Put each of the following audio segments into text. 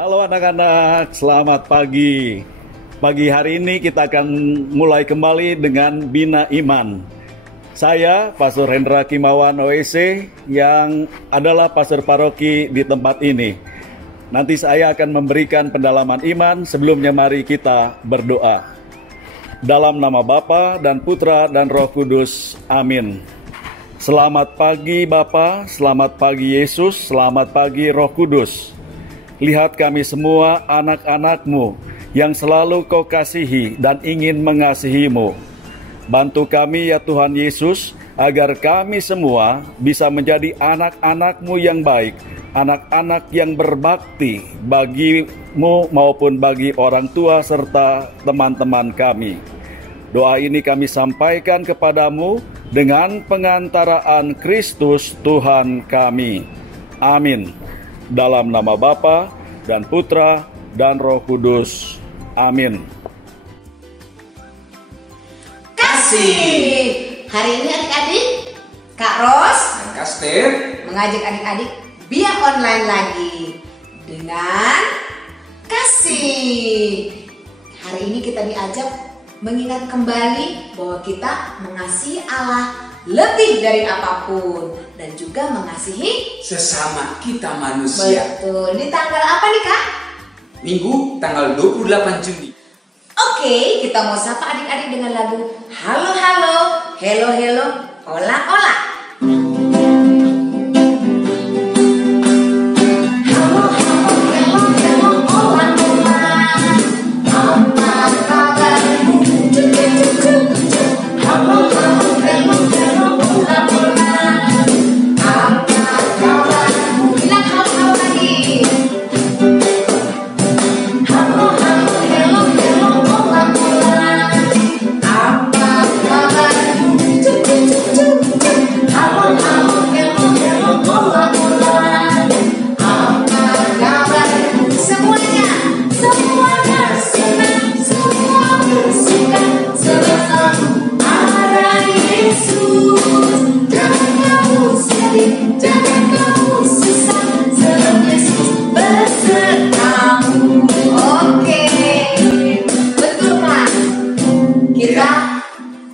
Halo anak-anak, selamat pagi. Pagi hari ini kita akan mulai kembali dengan Bina Iman. Saya, Pastor Hendra Kimawan OEC, yang adalah pastor paroki di tempat ini. Nanti saya akan memberikan pendalaman iman. Sebelumnya mari kita berdoa. Dalam nama Bapa dan Putra dan Roh Kudus, amin. Selamat pagi Bapa, selamat pagi Yesus, selamat pagi Roh Kudus. Lihat kami semua anak-anak-Mu yang selalu Kau kasihi dan ingin mengasihi-Mu. Bantu kami ya Tuhan Yesus, agar kami semua bisa menjadi anak-anak-Mu yang baik, anak-anak yang berbakti bagi-Mu maupun bagi orang tua serta teman-teman kami. Doa ini kami sampaikan kepadamu dengan pengantaraan Kristus Tuhan kami. Amin. Dalam nama Bapa dan Putra dan Roh Kudus. Amin. Kasih. Hari ini adik-adik, Kak Ros dan Kak Stef mengajak adik-adik biar online lagi dengan kasih. Hari ini kita diajak mengingat kembali bahwa kita mengasihi Allah lebih dari apapun dan juga mengasihi sesama kita manusia. Betul. Ini tanggal apa nih Kak? Minggu tanggal 28 Juni. Oke, kita mau sapa adik-adik dengan lagu Halo Halo, Hello Hello, Ola Ola.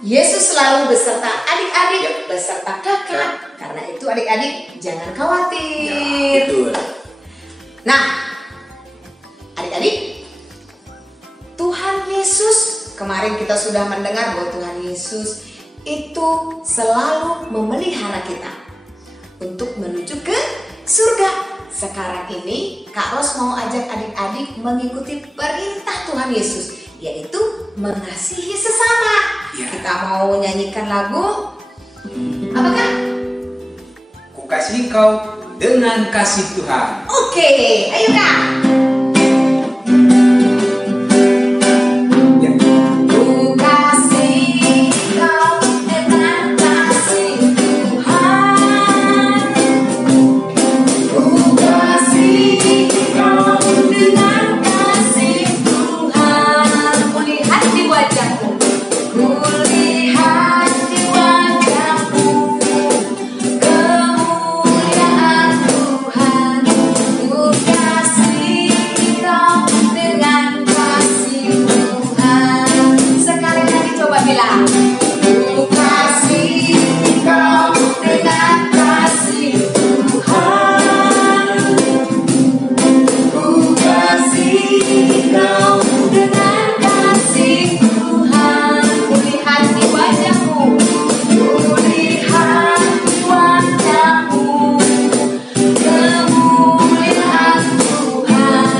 Yesus selalu beserta adik-adik, beserta kakak. Karena itu adik-adik jangan khawatir. Ya, betul. Nah, adik-adik, Tuhan Yesus, kemarin kita sudah mendengar bahwa Tuhan Yesus itu selalu memelihara kita untuk menuju ke surga. Sekarang ini Kak Ros mau ajak adik-adik mengikuti perintah Tuhan Yesus, yaitu mengasihi sesama. Ya. Kita mau nyanyikan lagu apakah? Ku kasih kau dengan kasih Tuhan. Oke, ayo Kak. Ya. Ku kasih kau dengan kasih Tuhan. Ku kasih kau dengan kasih Tuhan. Kulihat di wajahmu, kulihat di wajahmu kemuliaan Tuhan. Ku kasih kau dengan kasih Tuhan. Sekali lagi coba bilang, ku kasih kau dengan kasih Tuhan. Ku kasih kau dengan kasih Tuhan. Kulihat di wajahmu, kulihat di wajahmu kemuliaan Tuhan.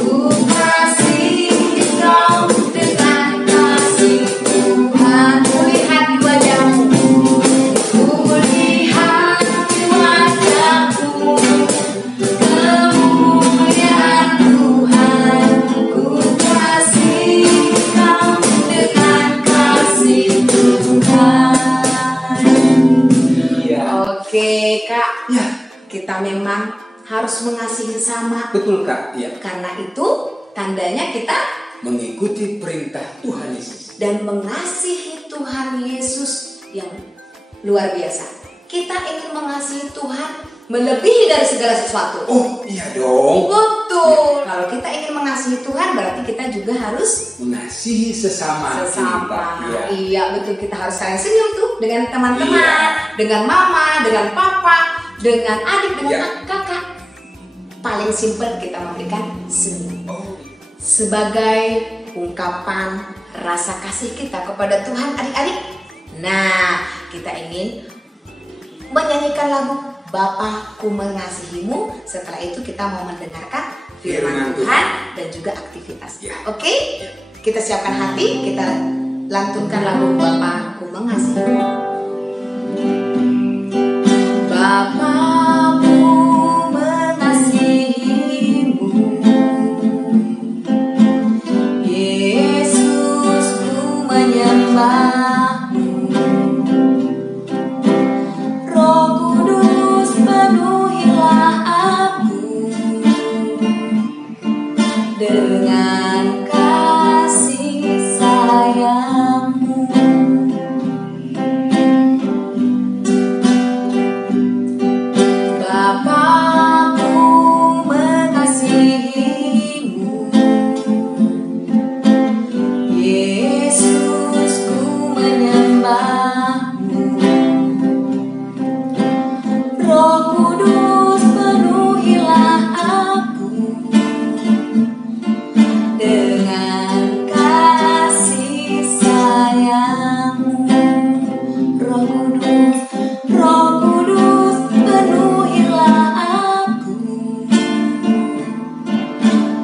Ku kasih kau dengan kasih Tuhan. Kulihat di wajahmu, kulihat di wajahmu kemuliaan Tuhan. Ku kasih kau dengan kasih Tuhan. Iya. Oke Kak, Ya, kita memang harus mengasihi sesama. betul Kak. Ya. Karena itu tandanya kita Mengikuti perintah Tuhan Yesus. dan mengasihi Tuhan Yesus yang luar biasa. Kita ingin mengasihi Tuhan melebihi dari segala sesuatu. Oh iya dong. Betul. Betul. Kalau kita ingin mengasihi Tuhan, berarti kita juga harus mengasihi sesama kita. Iya, betul. Kita harus saling senyum tuh dengan teman-teman, dengan mama, dengan papa, dengan adik, dengan kakak. Paling simpel kita memberikan senyum sebagai ungkapan rasa kasih kita kepada Tuhan, adik-adik. Nah, kita ingin menyanyikan lagu Bapakku Mengasihimu. Setelah itu kita mau mendengarkan firman Tuhan dan juga aktivitas. Oke? Kita siapkan hati, kita lantunkan lagu Bapakku Mengasihimu. Bapakku mengasihimu, Yesus ku menyembahmu, Roh Kudus penuhilah aku dengan kasih sayangmu. Bapakku mengasihimu, Yesus ku menyembahmu, Roh Kudus penuhilah aku dengan kasih sayangmu. Roh Kudus penuhilah aku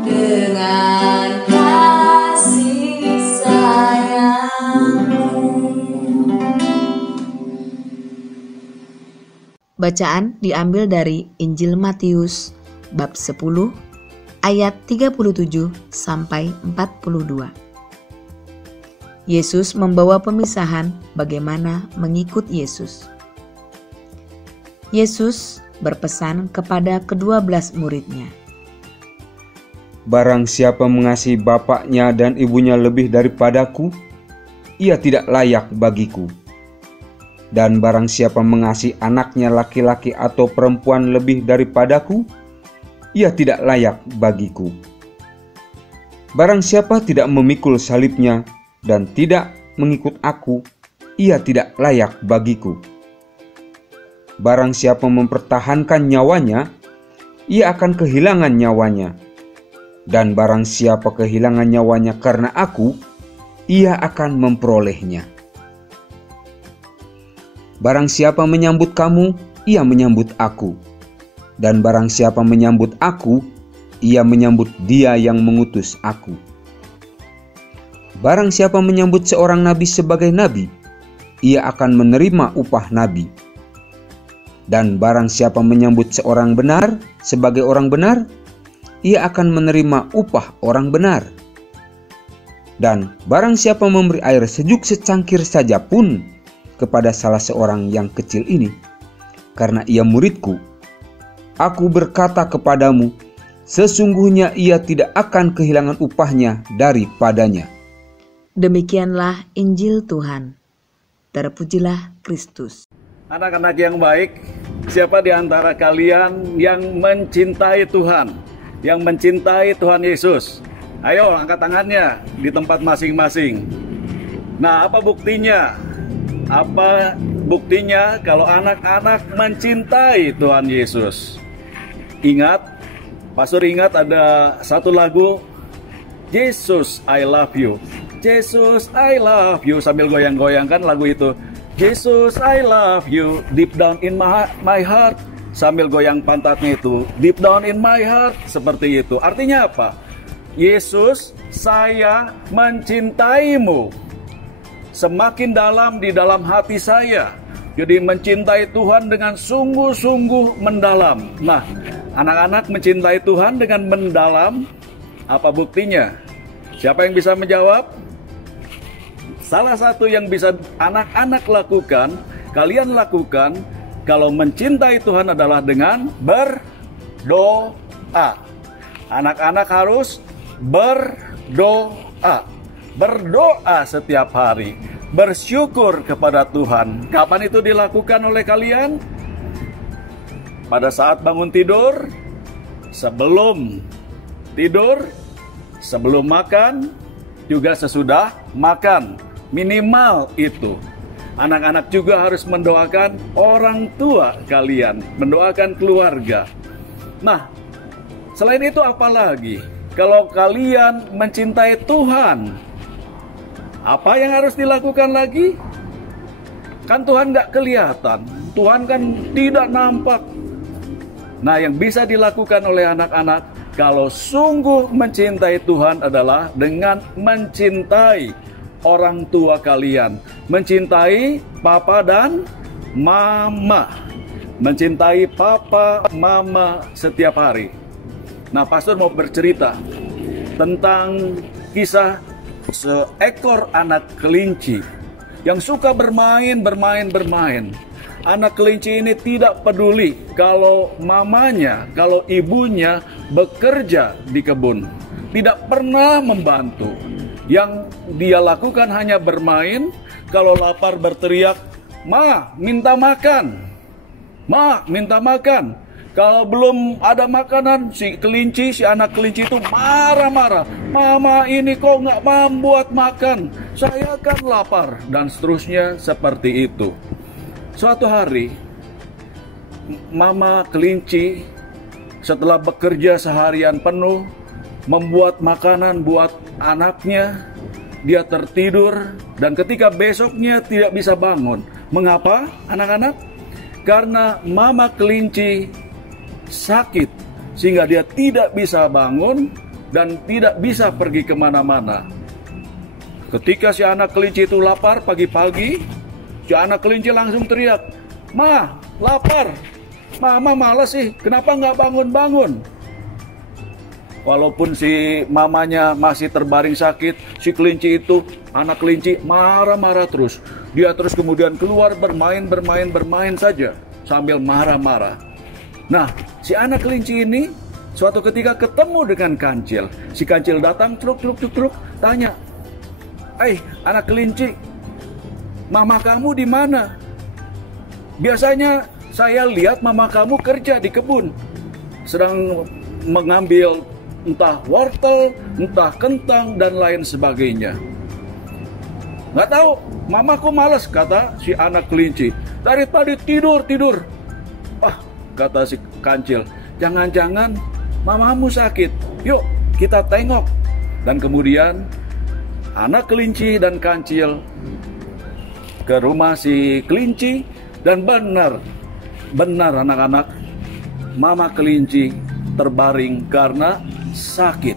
dengan kasih sayangmu. Bacaan diambil dari Injil Matius bab 10 ayat 37 sampai 42. Yesus membawa pemisahan bagaimana mengikut Yesus. Yesus berpesan kepada ke-12 muridnya. Barang siapa mengasihi bapaknya dan ibunya lebih daripadaku, ia tidak layak bagiku. Dan barang siapa mengasihi anaknya laki-laki atau perempuan lebih daripadaku, ia tidak layak bagiku. Barang siapa tidak memikul salibnya dan tidak mengikut aku, ia tidak layak bagiku. Barang siapa mempertahankan nyawanya, ia akan kehilangan nyawanya. Dan barang siapa kehilangan nyawanya karena aku, ia akan memperolehnya. Barang siapa menyambut kamu, ia menyambut aku. Dan barang siapa menyambut aku, ia menyambut Dia yang mengutus aku. Barang siapa menyambut seorang nabi sebagai nabi, ia akan menerima upah nabi. Dan barang siapa menyambut seorang benar sebagai orang benar, ia akan menerima upah orang benar. Dan barang siapa memberi air sejuk secangkir saja pun kepada salah seorang yang kecil ini, karena ia muridku, aku berkata kepadamu, sesungguhnya ia tidak akan kehilangan upahnya daripadanya. Demikianlah Injil Tuhan. Terpujilah Kristus. Anak-anak yang baik, siapa di antara kalian yang mencintai Tuhan, yang mencintai Tuhan Yesus? Ayo angkat tangannya di tempat masing-masing. Nah, apa buktinya? Apa buktinya kalau anak-anak mencintai Tuhan Yesus? Ingat, Pastor ingat ada satu lagu, Jesus I love you. Jesus I love you, sambil goyang-goyangkan lagu itu. Jesus I love you, deep down in my heart. Sambil goyang pantatnya itu, deep down in my heart, seperti itu. Artinya apa? Yesus, saya mencintaimu semakin dalam di dalam hati saya. Jadi mencintai Tuhan dengan sungguh-sungguh mendalam. Nah, anak-anak mencintai Tuhan dengan mendalam, apa buktinya? Siapa yang bisa menjawab? Salah satu yang bisa anak-anak lakukan, kalian lakukan, kalau mencintai Tuhan adalah dengan berdoa. Anak-anak harus berdoa. Berdoa setiap hari. Bersyukur kepada Tuhan. Kapan itu dilakukan oleh kalian? Pada saat bangun tidur, sebelum tidur, sebelum makan, juga sesudah makan. Minimal itu. Anak-anak juga harus mendoakan orang tua kalian, mendoakan keluarga. Nah, selain itu apa lagi? Kalau kalian mencintai Tuhan, apa yang harus dilakukan lagi? Kan Tuhan nggak kelihatan, Tuhan kan tidak nampak. Nah, yang bisa dilakukan oleh anak-anak kalau sungguh mencintai Tuhan adalah dengan mencintai orang tua kalian, mencintai papa dan mama, mencintai papa, mama setiap hari. Nah, pastor mau bercerita tentang kisah seekor anak kelinci yang suka bermain. Anak kelinci ini tidak peduli kalau mamanya, kalau ibunya bekerja di kebun, tidak pernah membantu. Yang dia lakukan hanya bermain. Kalau lapar berteriak, "Ma, minta makan. Ma, minta makan." Kalau belum ada makanan, si anak kelinci itu marah-marah. "Mama ini kok nggak membuat makan? Saya kan lapar." Dan seterusnya seperti itu. Suatu hari, mama kelinci setelah bekerja seharian penuh, membuat makanan buat anaknya, dia tertidur, dan ketika besoknya tidak bisa bangun. Mengapa, anak-anak? Karena mama kelinci sakit, sehingga dia tidak bisa bangun dan tidak bisa pergi kemana-mana. Ketika si anak kelinci itu lapar pagi-pagi, si anak kelinci langsung teriak, "Ma, lapar. Mama malas sih, kenapa nggak bangun-bangun?" Walaupun si mamanya masih terbaring sakit, si kelinci itu, anak kelinci marah-marah terus. Dia terus kemudian keluar bermain saja sambil marah-marah. Nah, si anak kelinci ini suatu ketika ketemu dengan kancil. Si kancil datang, truk, tanya, anak kelinci, mama kamu di mana? Biasanya saya lihat mama kamu kerja di kebun, sedang mengambil entah wortel, entah kentang, dan lain sebagainya. "Nggak tahu, mamaku malas," kata si anak kelinci. "Dari tadi tidur." Kata si kancil, "Jangan-jangan mamamu sakit. Yuk kita tengok." Dan kemudian anak kelinci dan kancil ke rumah si kelinci, dan benar anak-anak, mama kelinci terbaring karena sakit.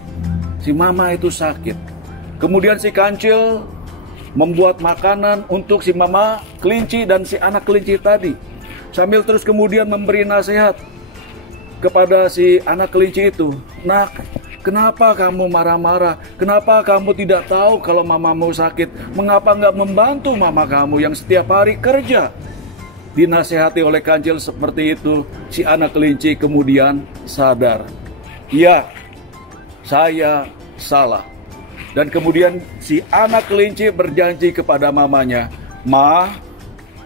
Si mama itu sakit. Kemudian si kancil membuat makanan untuk si mama kelinci dan si anak kelinci tadi, sambil terus kemudian memberi nasihat kepada si anak kelinci itu. "Nak, kenapa kamu marah-marah? Kenapa kamu tidak tahu kalau mamamu sakit? Mengapa nggak membantu mama kamu yang setiap hari kerja?" Dinasehati oleh kancil seperti itu, si anak kelinci kemudian sadar, "Ya, saya salah." Dan kemudian si anak kelinci berjanji kepada mamanya, "Ma,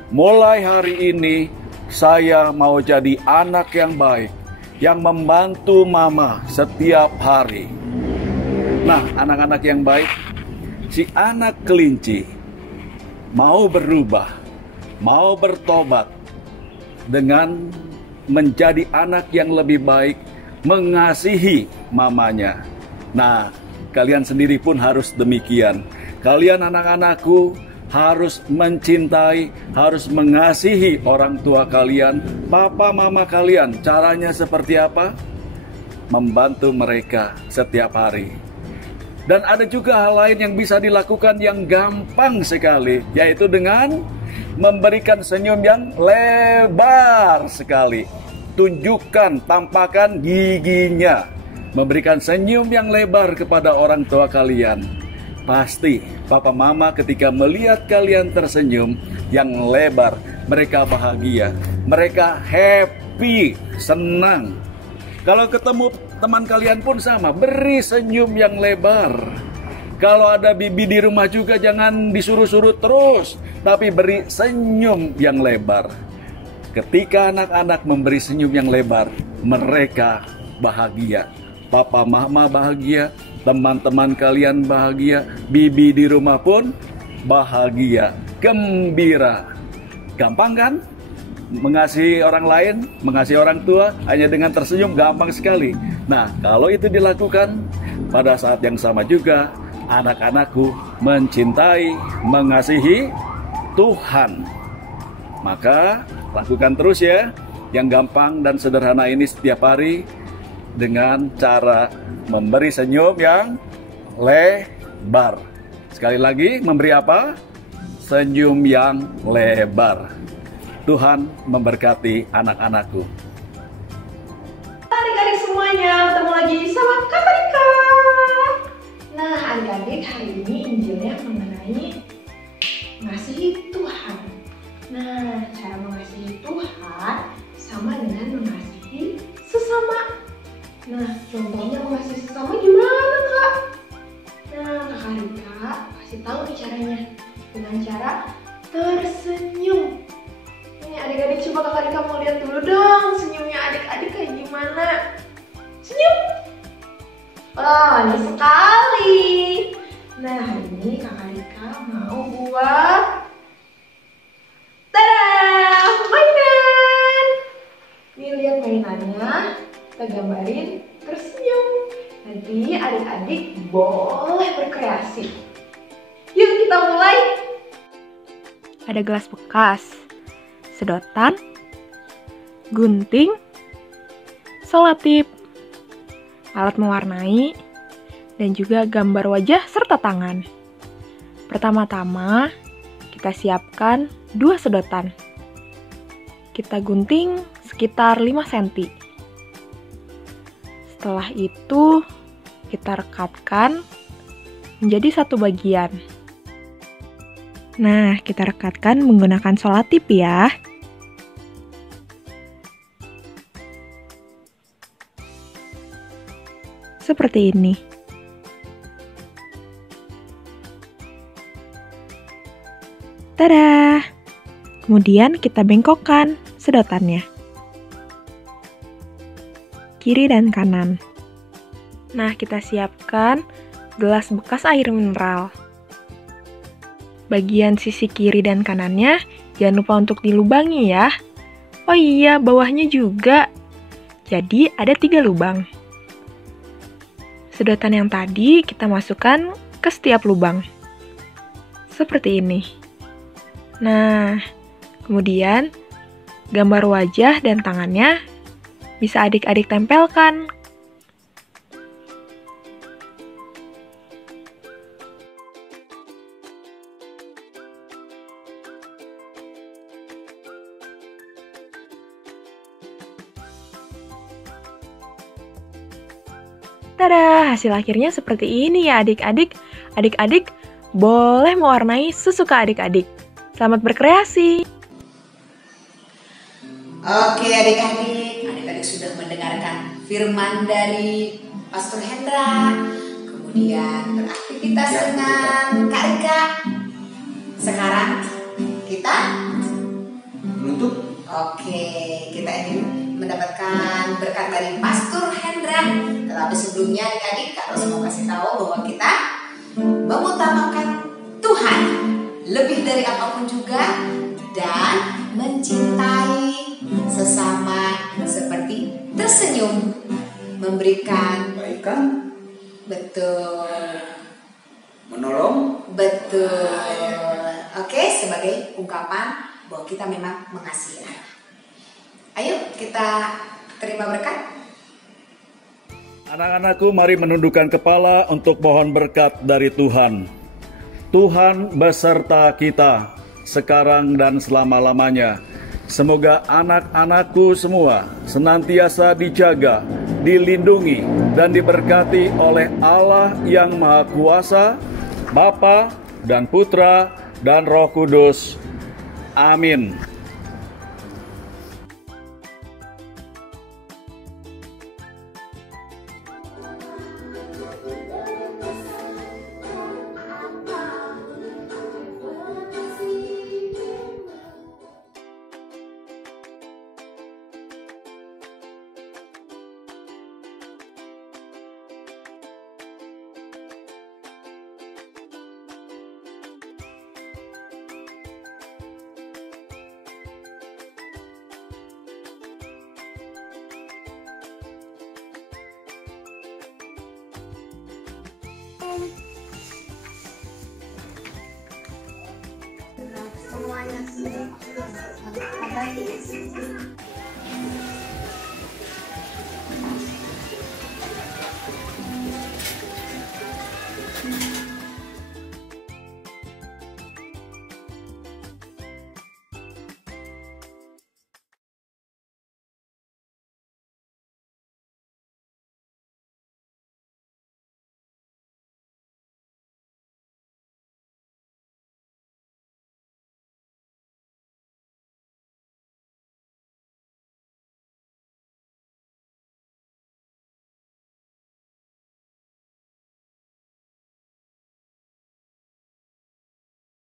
mulai hari ini saya mau jadi anak yang baik, yang membantu mama setiap hari." Nah, anak-anak yang baik, si anak kelinci mau berubah, mau bertobat dengan menjadi anak yang lebih baik, mengasihi mamanya. Nah, kalian sendiri pun harus demikian. Kalian anak-anakku harus mencintai, harus mengasihi orang tua kalian, papa mama kalian. Caranya seperti apa? Membantu mereka setiap hari. Dan ada juga hal lain yang bisa dilakukan yang gampang sekali, yaitu dengan memberikan senyum yang lebar sekali. Tunjukkan, tampakkan giginya. Memberikan senyum yang lebar kepada orang tua kalian. Pasti papa mama ketika melihat kalian tersenyum yang lebar, mereka bahagia, mereka happy, senang. Kalau ketemu teman kalian pun sama, beri senyum yang lebar. Kalau ada bibi di rumah juga jangan disuruh-suruh terus, tapi beri senyum yang lebar. Ketika anak-anak memberi senyum yang lebar, mereka bahagia. papa mama bahagia, teman-teman kalian bahagia, bibi di rumah pun bahagia, gembira. Gampang kan? Mengasihi orang lain, mengasihi orang tua hanya dengan tersenyum, gampang sekali. Nah, kalau itu dilakukan, pada saat yang sama juga anak-anakku mencintai, mengasihi Tuhan. Maka lakukan terus ya, yang gampang dan sederhana ini setiap hari dengan cara memberi senyum yang lebar. Sekali lagi, memberi apa? Senyum yang lebar. Tuhan memberkati anak-anakku. Adik-adik semuanya, ketemu lagi sama Kak Rika. Nah, adik-adik, hari ini Injilnya mengenai mengasihi Tuhan. Nah, cara mengasihi Tuhan sama dengan mengasihi sesama. Nah, contohnya mengasihi sesama gimana, Kak? Nah, Kak Rika kasih tahu nih caranya. Dengan cara tersenyum. Ini adik-adik, coba Kak Rika mau lihat dulu dong senyumnya adik-adik kayak gimana. Senyum. Wah, manis sekali. Nah, hari ini Kak Rika mau buat tada, mainan. Nih lihat mainannya, kita gambarin tersenyum. Nanti adik-adik boleh berkreasi. Yuk kita mulai. Ada gelas bekas, sedotan, gunting, selotip, alat mewarnai, dan juga gambar wajah serta tangan. Pertama-tama, kita siapkan 2 sedotan. Kita gunting sekitar 5 cm. Setelah itu, kita rekatkan menjadi satu bagian. Nah, kita rekatkan menggunakan selotip ya. Seperti ini. Tada! Kemudian kita bengkokkan sedotannya. Kiri dan kanan. Nah, kita siapkan gelas bekas air mineral. Bagian sisi kiri dan kanannya jangan lupa untuk dilubangi ya. Oh iya, bawahnya juga. Jadi ada 3 lubang. Sedotan yang tadi kita masukkan ke setiap lubang. Seperti ini. Nah, kemudian gambar wajah dan tangannya bisa adik-adik tempelkan. Tada, hasil akhirnya seperti ini ya adik-adik. Adik-adik boleh mewarnai sesuka adik-adik. Selamat berkreasi. Oke adik-adik sudah mendengarkan firman dari Pastor Hendra, kemudian beraktivitas dengan Kak Rika. Sekarang kita Menutup. Oke, kita ingin mendapatkan berkat dari Pastor Hendra. Tetapi sebelumnya adik-adik, Kak Ros mau kasih tahu bahwa kita mengutamakan Tuhan lebih dari apapun juga dan mencintai sesama seperti tersenyum, memberikan Kebaikan, betul, menolong. betul. Oke, sebagai ungkapan bahwa kita memang mengasihi Allah. Ayo kita terima berkat. Anak-anakku, mari menundukkan kepala untuk mohon berkat dari Tuhan. Tuhan beserta kita sekarang dan selama-lamanya. Semoga anak-anakku semua senantiasa dijaga, dilindungi, dan diberkati oleh Allah yang Maha Kuasa, Bapa dan Putra dan Roh Kudus. Amin. semuanya sudah ada Yesus.